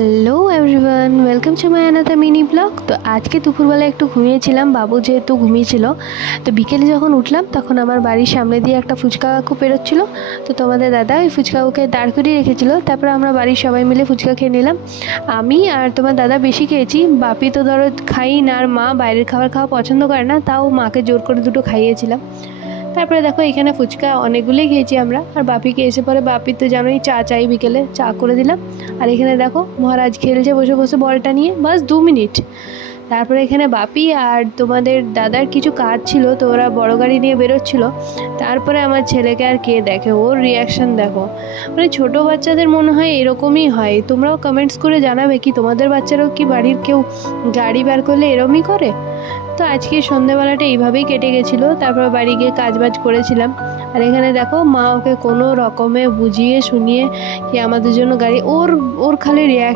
Hello everyone, welcome to my another mini blog. তো আজকে দুপুরবেলা একটু ঘুমিয়েছিলাম, বাবু যেহেতু ঘুমিয়েছিল। তো বিকেলে যখন উঠলাম তখন আমার বাড়ির সামনে দিয়ে একটা ফুচকা কাকু পেরোচ্ছিল। তো তোমাদের দাদা ওই ফুচকা কাকুকে দাঁড় করিয়ে রেখেছিল। তারপরে আমরা বাড়ির সবাই মিলে ফুচকা খেয়ে নিলাম। আমি আর তোমার দাদা বেশি খেয়েছি, বাপি তো ধরো খাই না, আর মা বাইরের খাবার খাওয়া পছন্দ করে না, তাও মাকে জোর করে দুটো খাইয়েছিলাম। তারপরে দেখো এখানে ফুচকা অনেকগুলোই খেয়েছি আমরা। আর বাপিকে এসে পরে, বাপির তো জানোই চা চাই, বিকেলে চা করে দিলাম। আর এখানে দেখো মহারাজ খেলছে বসে বসে বলটা নিয়ে, বাস 2 মিনিট। তারপরে এখানে বাপি আর তোমাদের দাদার কিছু কাজ ছিল, তো ওরা বড় গাড়ি নিয়ে বেরোচ্ছিল। তারপরে আমার ছেলেকে আর কে দেখে, ওর রিয়াকশান দেখো। মানে ছোটো বাচ্চাদের মনে হয় এরকমই হয়। তোমরাও কমেন্টস করে জানাবে কি তোমাদের বাচ্চারাও কি বাড়ির কেউ গাড়ি বার করলে এরমই করে। তো আজকে সন্ধ্যেবেলাটা এইভাবেই কেটে গেছিলো। তারপর বাড়ি গিয়ে কাজবাজ করেছিলাম। আর এখানে দেখো মা ওকে কোনো রকমে বুঝিয়ে শুনিয়ে কি আমাদের জন্য গাড়ি, ওর ওর খালি রিয়াকশন